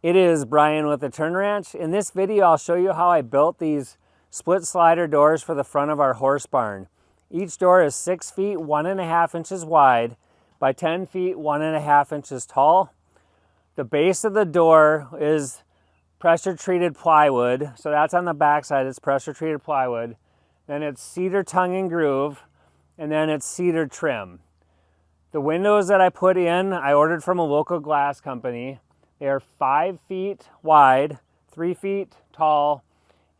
It is Brian with the Turn Ranch. In this video, I'll show you how I built these split slider doors for the front of our horse barn. Each door is 6 feet, 1.5 inches wide by 10 feet, 1.5 inches tall. The base of the door is pressure treated plywood. So that's on the back side, it's pressure treated plywood. Then it's cedar tongue and groove, and then it's cedar trim. The windows that I put in, I ordered from a local glass company. They are 5 feet wide, 3 feet tall,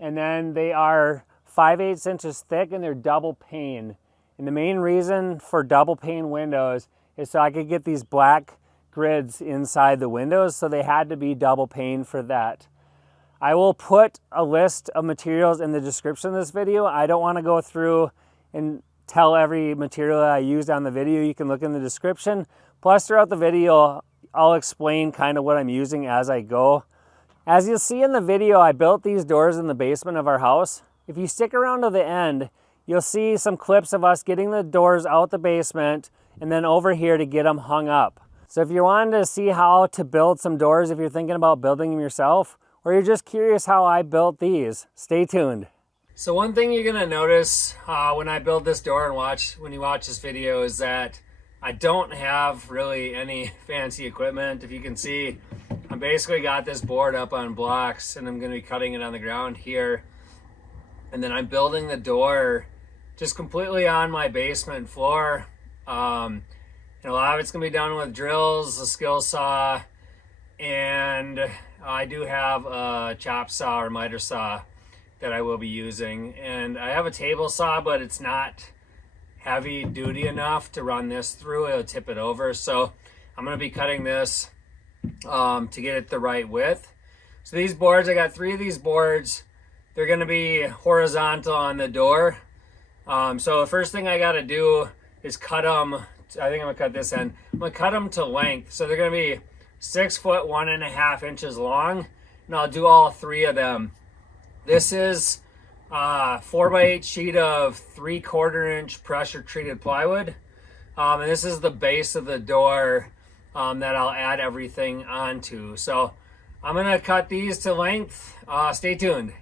and then they are 5/8 inches thick, and they're double pane. And the main reason for double pane windows is so I could get these black grids inside the windows, so they had to be double pane for that. I will put a list of materials in the description of this video. I don't want to go through and tell every material that I used on the video. You can look in the description. Plus, throughout the video, I'll explain kind of what I'm using as I go. As you'll see in the video, I built these doors in the basement of our house. If you stick around to the end, you'll see some clips of us getting the doors out the basement and then over here to get them hung up. So if you're wanting to see how to build some doors, if you're thinking about building them yourself, or you're just curious how I built these, stay tuned. So one thing you're gonna notice when I build this door and when you watch this video is that I don't have really any fancy equipment. If you can see, I basically got this board up on blocks and I'm gonna be cutting it on the ground here. And then I'm building the door just completely on my basement floor. And a lot of it's gonna be done with drills, a skill saw, and I do have a chop saw or miter saw that I will be using. And I have a table saw, but it's not heavy duty enough to run this through. It'll tip it over. So I'm going to be cutting this to get it the right width. So these boards, I got 3 of these boards. They're going to be horizontal on the door. So the first thing I got to do is cut them. I think I'm going to cut this end. I'm going to cut them to length. So they're going to be 6 foot 1.5 inches long. And I'll do all 3 of them. This is 4x8 sheet of 3/4 inch pressure treated plywood. And this is the base of the door that I'll add everything onto. So I'm gonna cut these to length. Stay tuned.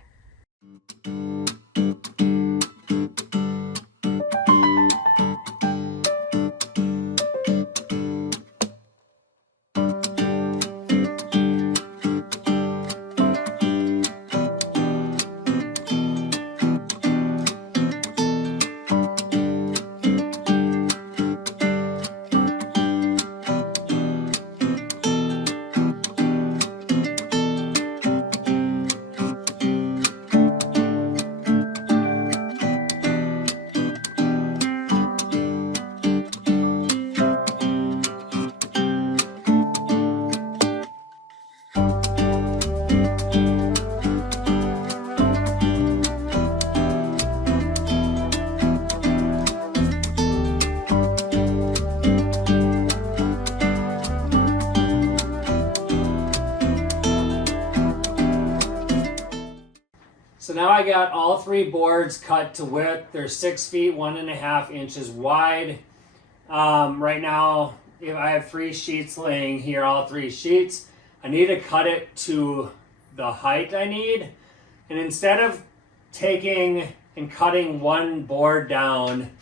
So now I got all 3 boards cut to width. They're 6 feet, 1.5 inches wide. Right now, if I have 3 sheets laying here, all 3 sheets, I need to cut it to the height I need. And instead of taking and cutting one board down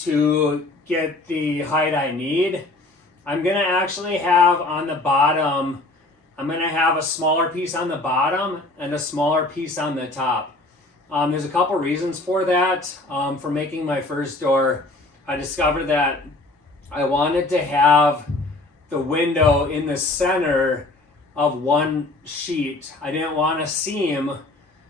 to get the height I need, I'm gonna actually have on the bottom, I'm going to have a smaller piece on the bottom and a smaller piece on the top. There's a couple reasons for that. For making my first door, I discovered that I wanted to have the window in the center of one sheet. I didn't want a seam.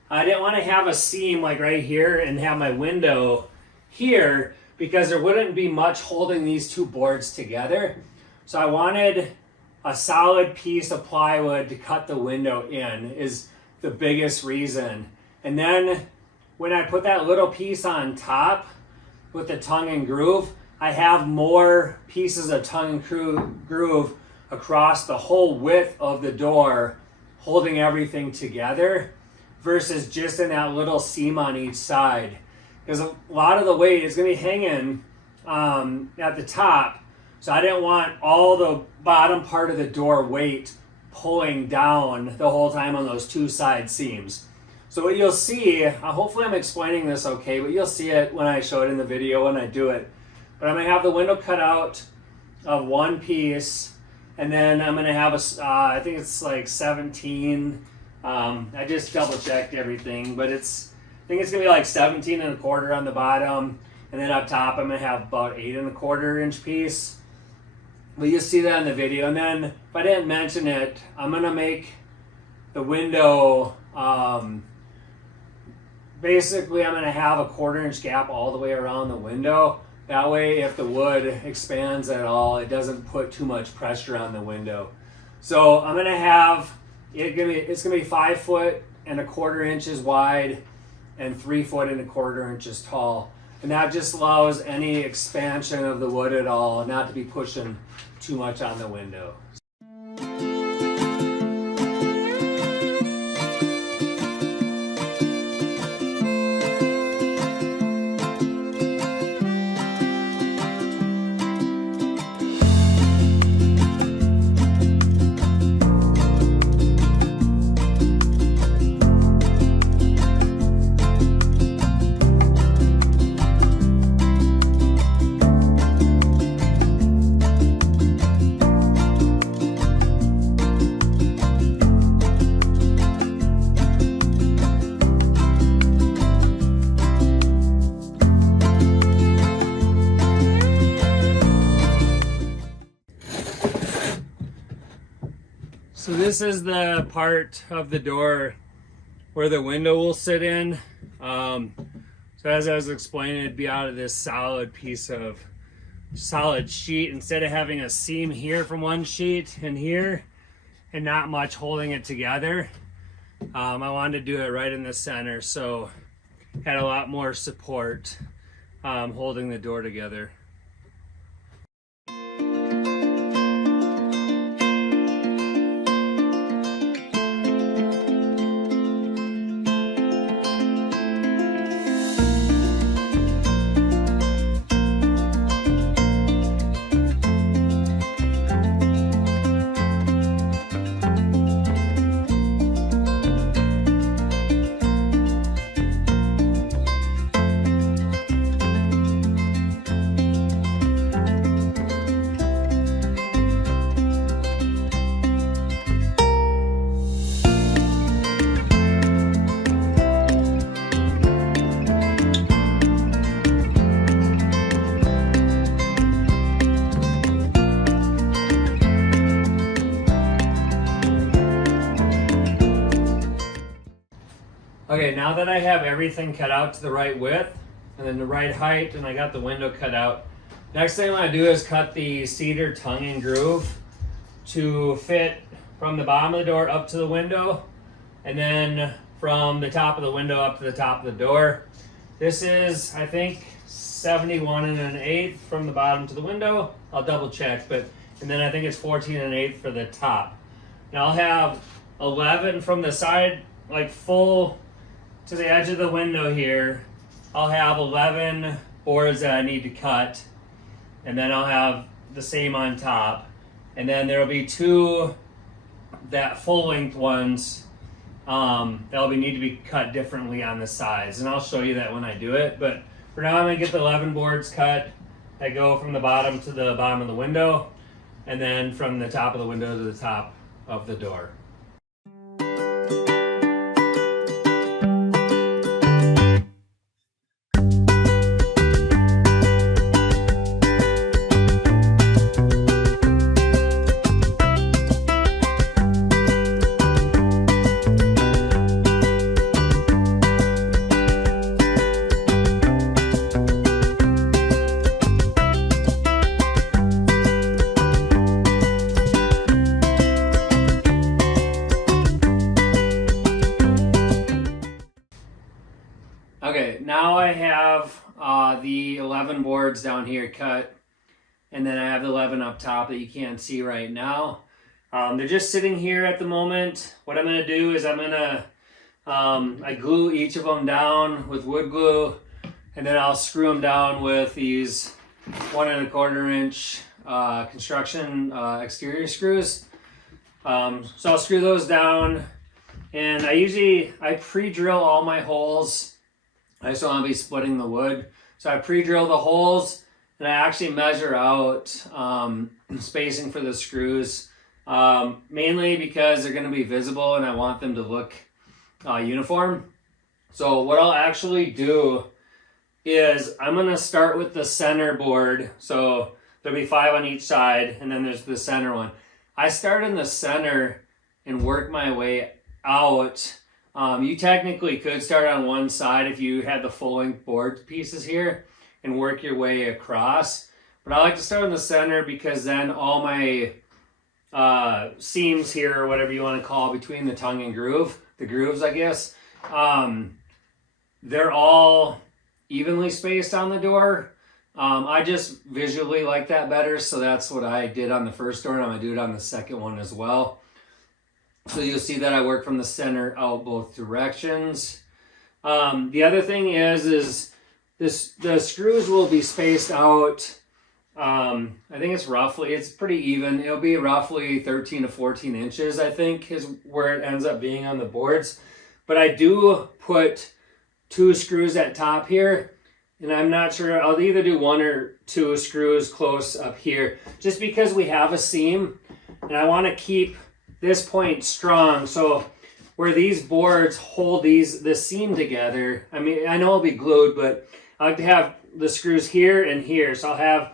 I didn't want to have a seam like right here and have my window here because there wouldn't be much holding these 2 boards together. So I wanted a solid piece of plywood to cut the window in is the biggest reason. And then when I put that little piece on top with the tongue and groove, I have more pieces of tongue and groove across the whole width of the door, holding everything together versus just in that little seam on each side. Because a lot of the weight is going to be hanging at the top. So I didn't want all the bottom part of the door weight pulling down the whole time on those two side seams. So what you'll see, hopefully I'm explaining this okay, but you'll see it when I show it in the video when I do it. But I'm gonna have the window cut out of one piece, and then I'm gonna have I think it's like 17. I just double checked everything, but I think it's gonna be like 17 1/4 on the bottom, and then up top I'm gonna have about 8 1/4 inch piece. But you'll see that in the video. And then if I didn't mention it, I'm gonna make the window, basically I'm gonna have a 1/4 inch gap all the way around the window. That way, if the wood expands at all, it doesn't put too much pressure on the window. So I'm gonna have it's gonna be 5 1/4 inches wide and 3 1/4 inches tall, and that just allows any expansion of the wood at all not to be pushing too much on the window. So this is the part of the door where the window will sit in. So as I was explaining, it'd be out of this solid piece of solid sheet instead of having a seam here from one sheet and here and not much holding it together. I wanted to do it right in the center, so had a lot more support holding the door together. Okay, now that I have everything cut out to the right width and then the right height, and I got the window cut out, next thing I'm going to do is cut the cedar tongue and groove to fit from the bottom of the door up to the window, and then from the top of the window up to the top of the door. This is, I think, 71 1/8 from the bottom to the window. I'll double check, and then I think it's 14 1/8 for the top. Now I'll have 11 from the side, like full to the edge of the window here. I'll have 11 boards that I need to cut, and then I'll have the same on top, and then there'll be 2 that full length ones that'll need to be cut differently on the sides, and I'll show you that when I do it. But for now I'm gonna get the 11 boards cut that go from the bottom to the bottom of the window, and then from the top of the window to the top of the door. Okay, now I have the 11 boards down here cut, and then I have the 11 up top that you can't see right now. They're just sitting here at the moment. What I'm going to do is I'm going to I glue each of them down with wood glue, and then I'll screw them down with these 1 1/4 inch construction exterior screws. So I'll screw those down, and I pre-drill all my holes. I just want to be splitting the wood. So I pre-drill the holes, and I actually measure out spacing for the screws, mainly because they're going to be visible and I want them to look uniform. So what I'll actually do is I'm going to start with the center board. So there'll be 5 on each side, and then there's the center one. I start in the center and work my way out. You technically could start on one side if you had the full length board pieces here and work your way across. But I like to start in the center because then all my seams here, or whatever you want to call between the tongue and groove, the grooves, I guess, they're all evenly spaced on the door. I just visually like that better, so that's what I did on the first door, and I'm going to do it on the second one as well. So you'll see that I work from the center out both directions. The other thing is the screws will be spaced out. I think it's pretty even. It'll be roughly 13 to 14 inches, I think, is where it ends up being on the boards. But I do put 2 screws at top here, and I'm not sure, I'll either do 1 or 2 screws close up here, just because we have a seam, and I want to keep this point strong. So where these boards hold this seam together, I mean, I know it'll be glued, but I like to have the screws here and here. So I'll have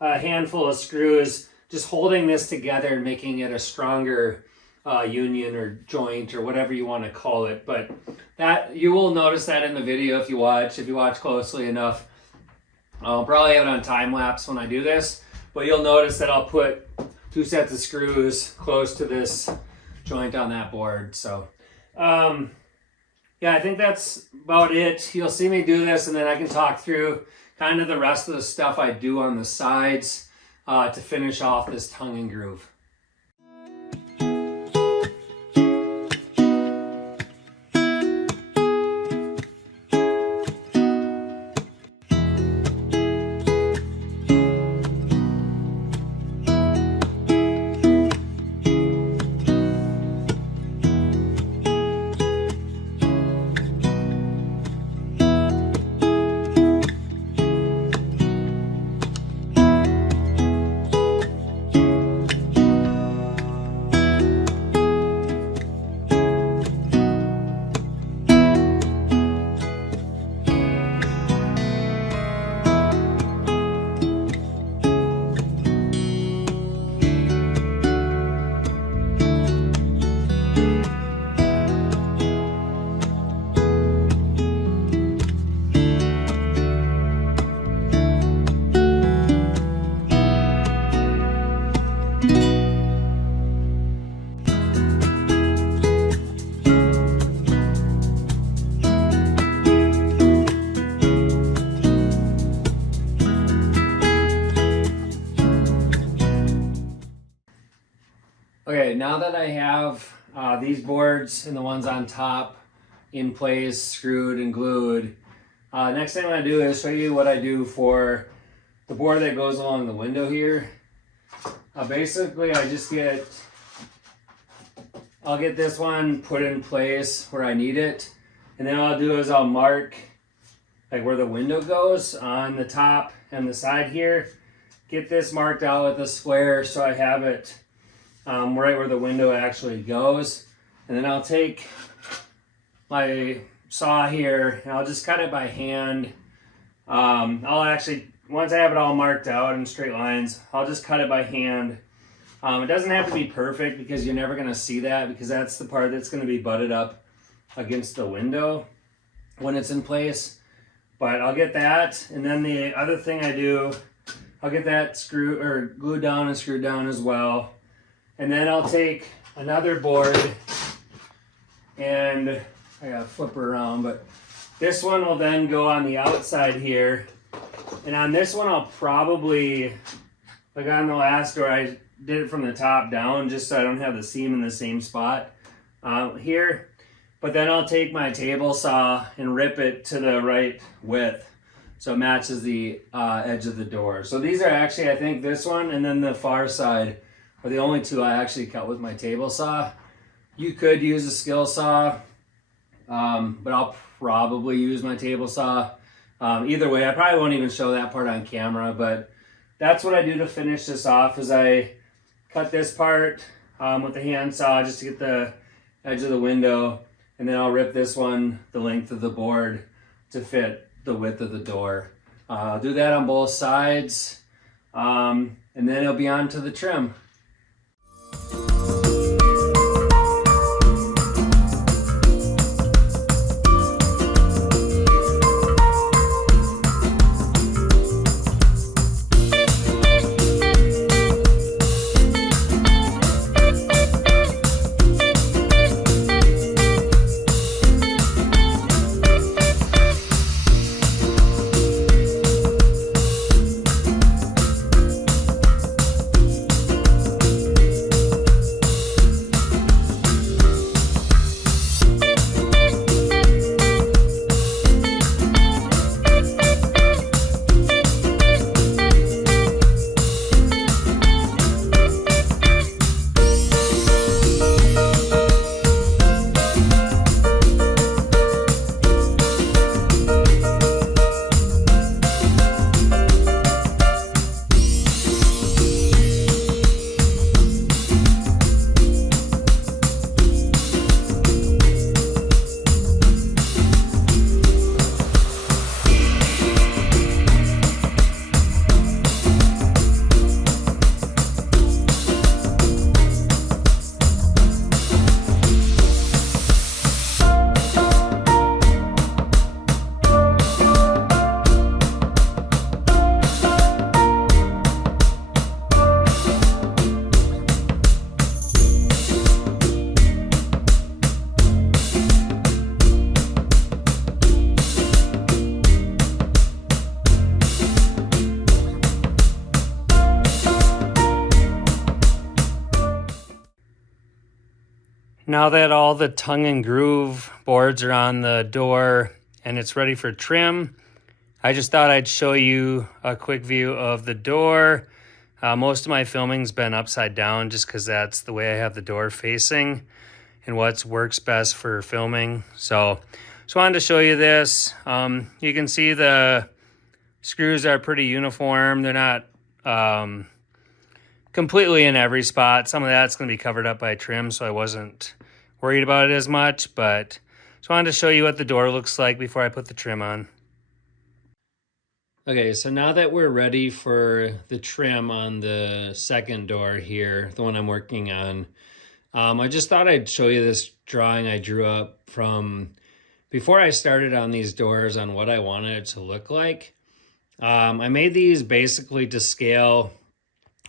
a handful of screws just holding this together and making it a stronger union or joint or whatever you want to call it. But that, you will notice that in the video if you watch closely enough. I'll probably have it on time lapse when I do this, but you'll notice that I'll put 2 sets of screws close to this joint on that board. So yeah, I think that's about it. You'll see me do this, and then I can talk through kind of the rest of the stuff I do on the sides to finish off this tongue and groove. Okay, now that I have these boards and the ones on top in place, screwed and glued, next thing I'm going to do is show you what I do for the board that goes along the window here. Basically, I'll get this one put in place where I need it, and then what I'll do is I'll mark like where the window goes on the top and the side here. Get this marked out with a square so I have it right where the window actually goes. And then I'll take my saw here and I'll just cut it by hand. I'll actually, once I have it all marked out in straight lines, I'll just cut it by hand. It doesn't have to be perfect because you're never going to see that, because that's the part that's going to be butted up against the window when it's in place. But I'll get that, and then the other thing I do, I'll get that glued down and screwed down as well. And then I'll take another board, and I gotta flip her around, but this one will then go on the outside here. And on this one, I'll probably, like on the last door, I did it from the top down just so I don't have the seam in the same spot here. But then I'll take my table saw and rip it to the right width so it matches the edge of the door. So these are actually, I think this one and then the far side are the only two I actually cut with my table saw. You could use a skill saw, but I'll probably use my table saw. Either way, I probably won't even show that part on camera, but that's what I do to finish this off, is I cut this part with the hand saw just to get the edge of the window, and then I'll rip this one the length of the board to fit the width of the door. I'll do that on both sides, and then it'll be on to the trim. Now that all the tongue and groove boards are on the door and it's ready for trim, I just thought I'd show you a quick view of the door. Most of my filming's been upside down just because that's the way I have the door facing and what works best for filming. So just wanted to show you this. You can see the screws are pretty uniform. They're not completely in every spot. Some of that's going to be covered up by trim, so I wasn't worried about it as much, but just wanted to show you what the door looks like before I put the trim on. Okay, so now that we're ready for the trim on the second door here, the one I'm working on, I just thought I'd show you this drawing I drew up from before I started on these doors on what I wanted it to look like. I made these basically to scale,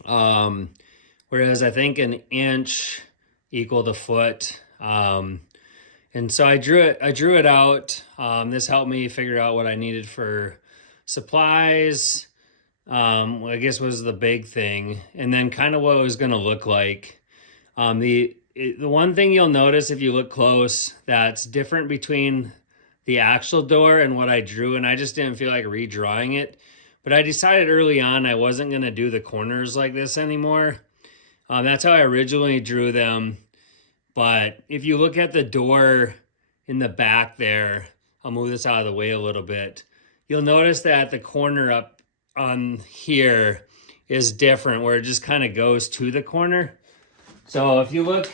whereas I think an inch equaled a foot. And so I drew it out. This helped me figure out what I needed for supplies, I guess was the big thing, and then kind of what it was going to look like. The one thing you'll notice if you look close that's different between the actual door and what I drew, and I just didn't feel like redrawing it, but I decided early on I wasn't going to do the corners like this anymore. That's how I originally drew them. But if you look at the door in the back there, I'll move this out of the way a little bit. You'll notice that the corner up on here is different, where it just kind of goes to the corner. So if you look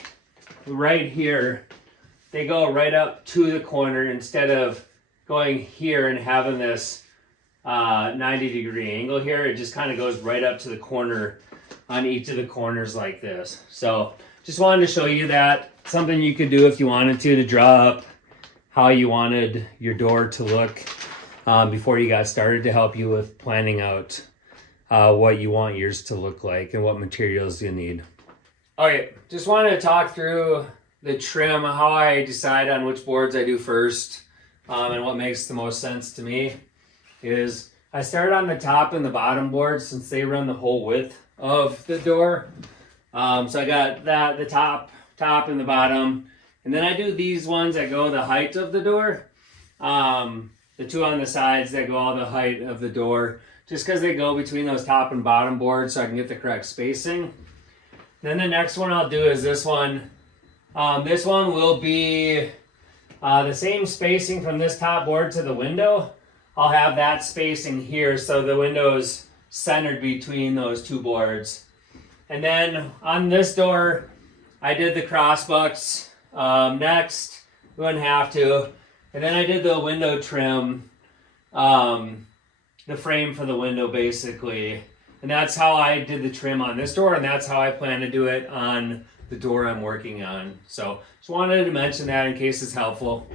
right here, they go right up to the corner instead of going here and having this 90-degree angle here. It just kind of goes right up to the corner on each of the corners like this. So just wanted to show you that. Something you could do if you wanted to draw up how you wanted your door to look before you got started, to help you with planning out what you want yours to look like and what materials you need. Okay, just wanted to talk through the trim, how I decide on which boards I do first, and what makes the most sense to me is I start on the top and the bottom boards since they run the whole width of the door. So I got the top and the bottom, and then I do these ones that go the height of the door. The two on the sides that go all the height of the door, just because they go between those top and bottom boards so I can get the correct spacing. Then the next one I'll do is this one. This one will be the same spacing from this top board to the window. I'll have that spacing here so the window's centered between those two boards. And then on this door, I did the Crossbucks next. We wouldn't have to. And then I did the window trim, the frame for the window basically. And that's how I did the trim on this door, and that's how I plan to do it on the door I'm working on. So just wanted to mention that in case it's helpful.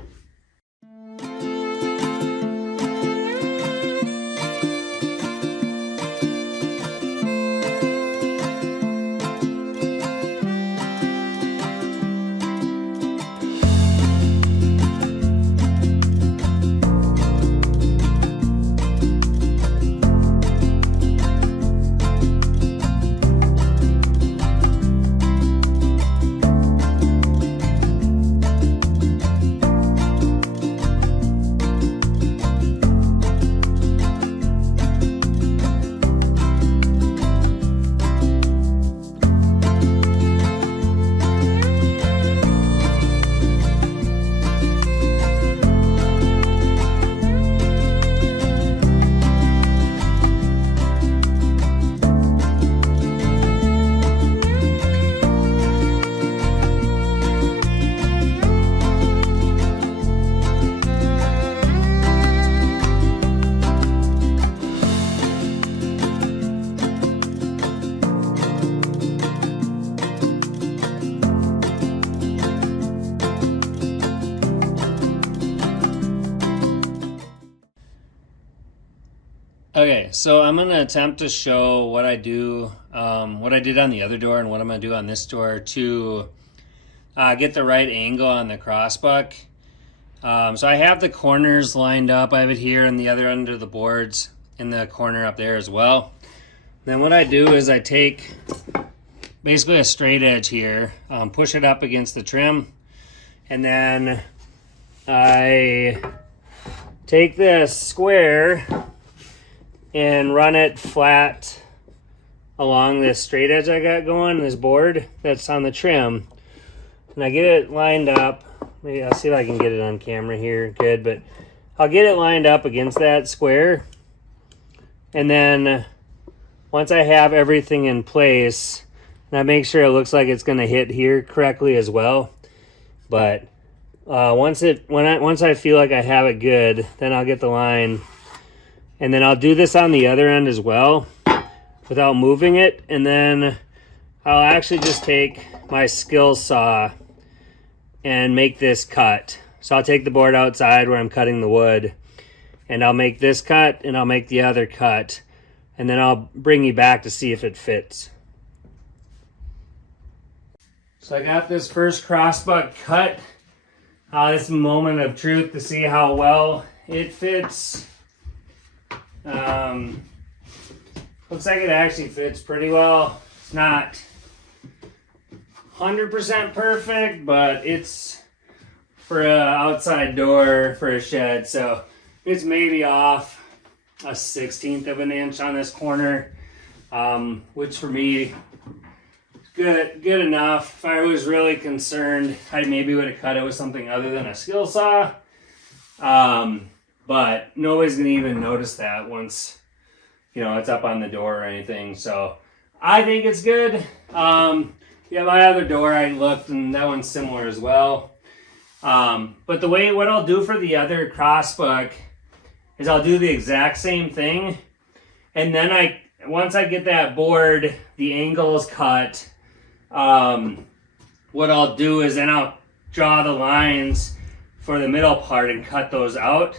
Okay, so I'm going to attempt to show what I do, what I did on the other door and what I'm going to do on this door to get the right angle on the Crossbuck. So I have the corners lined up. I have it here and the other end of the boards in the corner up there as well. Then what I do is I take basically a straight edge here, push it up against the trim, and then I take this square and run it flat along this straight edge I got going, this board that's on the trim. And I get it lined up. Maybe I'll see if I can get it on camera here. Good, but I'll get it lined up against that square. And then once I have everything in place, and I make sure it looks like it's gonna hit here correctly as well. But once I feel like I have it good, then I'll get the line. And then I'll do this on the other end as well without moving it. And then I'll actually just take my skill saw and make this cut. So I'll take the board outside where I'm cutting the wood, and I'll make this cut and I'll make the other cut. And then I'll bring you back to see if it fits. So I got this first Crossbuck cut. This moment of truth to see how well it fits. Looks like it actually fits pretty well. It's not 100% perfect, but it's for an outside door for a shed, so it's maybe off a 1/16 of an inch on this corner, which for me good enough. If I was really concerned, I maybe would have cut it with something other than a skill saw. But nobody's gonna even notice that once, it's up on the door or anything. So I think it's good. Yeah, my other door I looked and that one's similar as well. But what I'll do for the other Crossbuck is I'll do the exact same thing. And then once I get that board, the angles cut, what I'll do is then I'll draw the lines for the middle part and cut those out.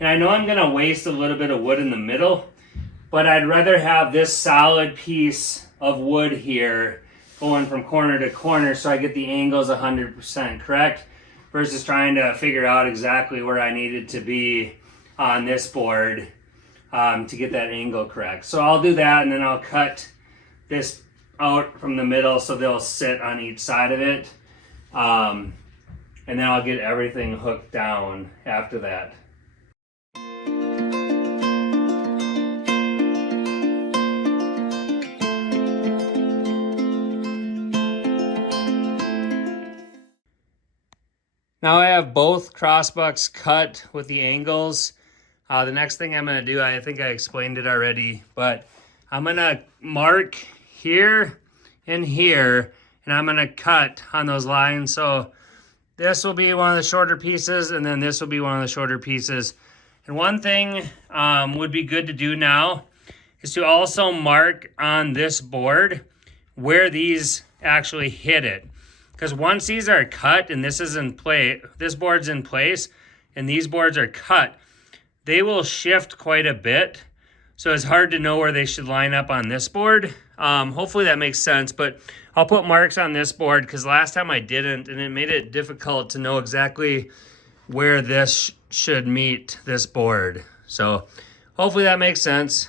And I know I'm going to waste a little bit of wood in the middle, but I'd rather have this solid piece of wood here going from corner to corner so I get the angles 100% correct versus trying to figure out exactly where I need it to be on this board to get that angle correct. So I'll do that, and then I'll cut this out from the middle so they'll sit on each side of it. And then I'll get everything hooked down after that. Now I have both Crossbucks cut with the angles. The next thing I'm gonna do, I think I explained it already, but I'm gonna mark here and here, and I'm gonna cut on those lines. So this will be one of the shorter pieces, and then this will be one of the shorter pieces. And one thing would be good to do now is to also mark on this board where these actually hit it. Because once these are cut and this is in place, this board's in place and these boards are cut, they will shift quite a bit. So it's hard to know where they should line up on this board. Hopefully that makes sense, but I'll put marks on this board because last time I didn't, and it made it difficult to know exactly where this should meet this board. So hopefully that makes sense.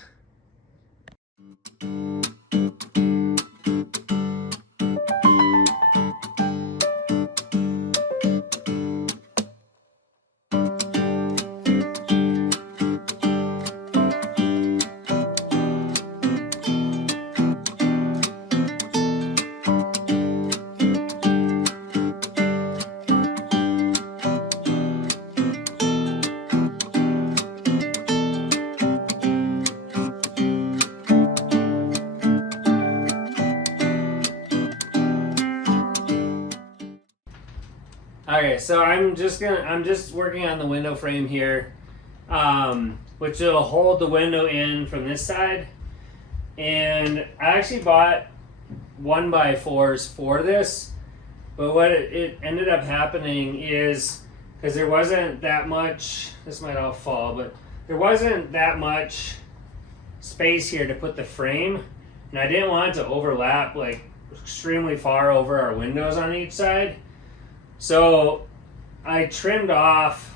Okay, so I'm just working on the window frame here, which will hold the window in from this side. And I actually bought 1x4s for this, but what it ended up happening is, because there wasn't that much, this might all fall, but there wasn't that much space here to put the frame, and I didn't want it to overlap like extremely far over our windows on each side. So I trimmed off,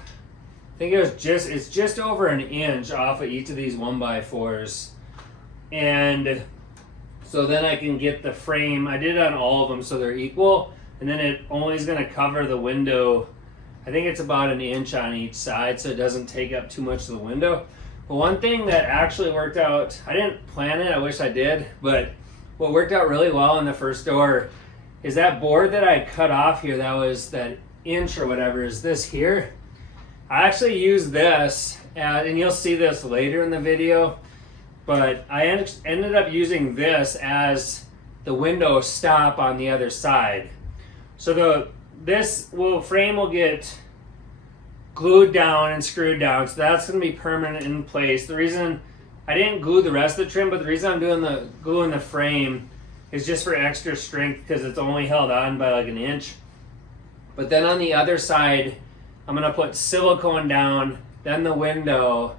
I think it's just over an inch off of each of these 1x4s. And so then I can get the frame, I did it on all of them so they're equal. And then it only is gonna cover the window, I think it's about an inch on each side so it doesn't take up too much of the window. But one thing that actually worked out, I didn't plan it, I wish I did, but what worked out really well in the first door is that board that I cut off here, that was that inch or whatever, is this here. I actually used this, and you'll see this later in the video, but I ended up using this as the window stop on the other side. So this frame will get glued down and screwed down, so that's going to be permanent in place. The reason I didn't glue the rest of the trim, but the reason I'm doing the glue in the frame is just for extra strength because it's only held on by like an inch. But then on the other side, I'm gonna put silicone down, then the window,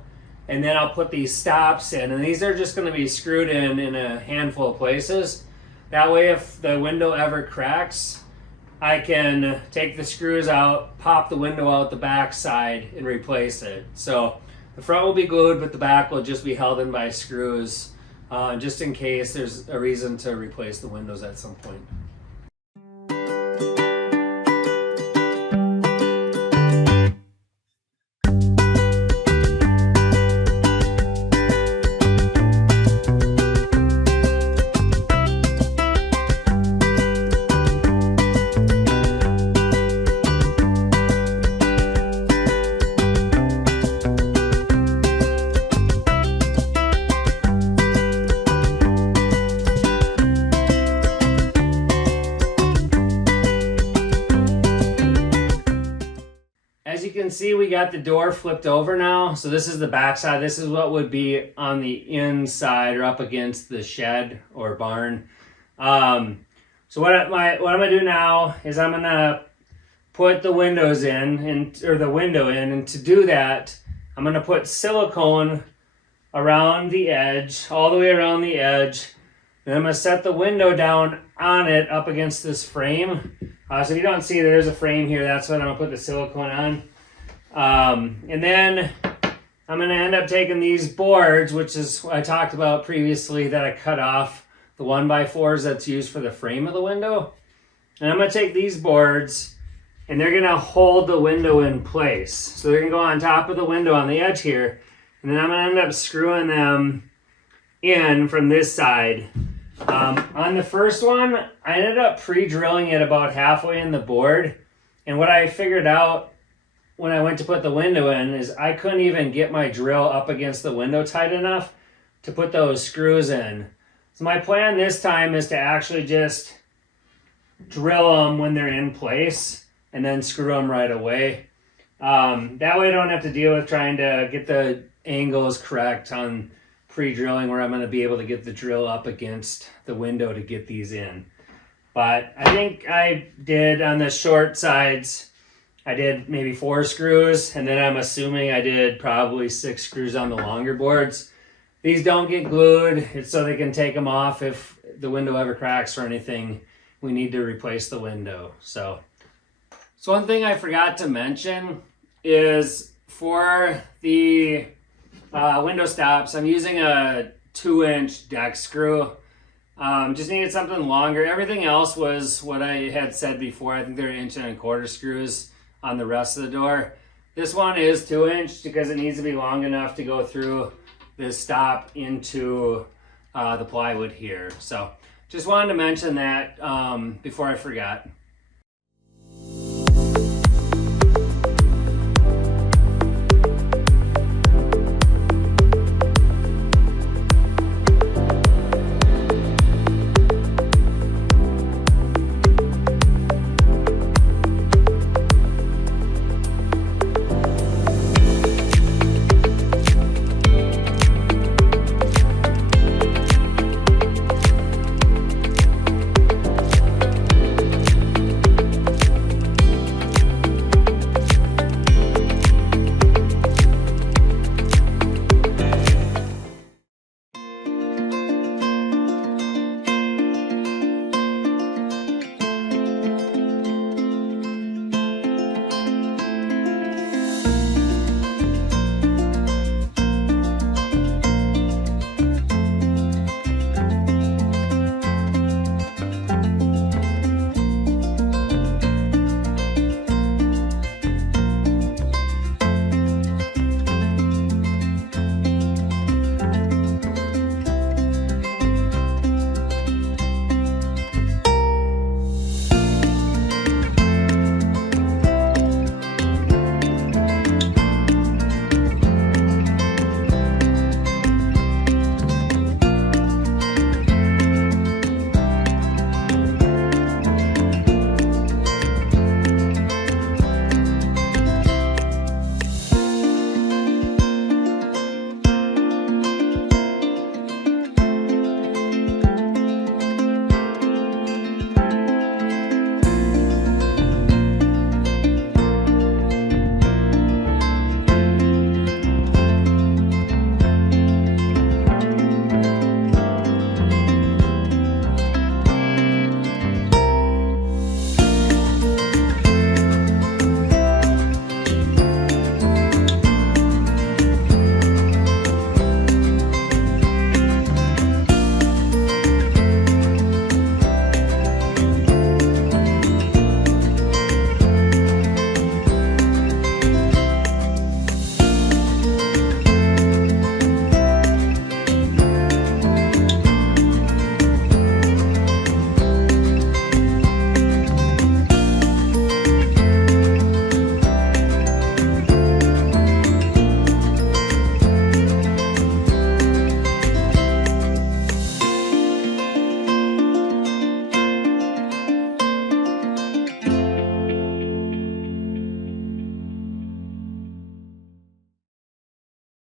and then I'll put these stops in. And these are just gonna be screwed in a handful of places. That way if the window ever cracks, I can take the screws out, pop the window out the back side and replace it. So the front will be glued, but the back will just be held in by screws. Just in case there's a reason to replace the windows at some point. As you can see, we got the door flipped over now. So this is the back side. This is what would be on the inside or up against the shed or barn. So what I'm gonna do now is I'm gonna put the windows in, or the window in, and to do that, I'm gonna put silicone around the edge, all the way around the edge. Then I'm gonna set the window down on it up against this frame. So if you don't see, there's a frame here. That's what I'm gonna put the silicone on. And then I'm gonna end up taking these boards, which is what I talked about previously, that I cut off, the 1x4s that's used for the frame of the window. And I'm gonna take these boards and they're gonna hold the window in place. So they're gonna go on top of the window on the edge here. And then I'm gonna end up screwing them in from this side. On the first one, I ended up pre-drilling it about halfway in the board. And what I figured out when I went to put the window in is I couldn't even get my drill up against the window tight enough to put those screws in. So my plan this time is to actually just drill them when they're in place and then screw them right away. That way I don't have to deal with trying to get the angles correct on pre-drilling, where I'm going to be able to get the drill up against the window to get these in. But I think I did, on the short sides, I did maybe 4 screws, and then I'm assuming I did probably 6 screws on the longer boards. These don't get glued. It's so they can take them off if the window ever cracks or anything. We need to replace the window. So one thing I forgot to mention is for the window stops, I'm using a 2-inch deck screw. Just needed something longer. Everything else was what I had said before. I think they're 1.25 inch screws on the rest of the door. This one is 2-inch because it needs to be long enough to go through this stop into the plywood here. So just wanted to mention that before I forgot.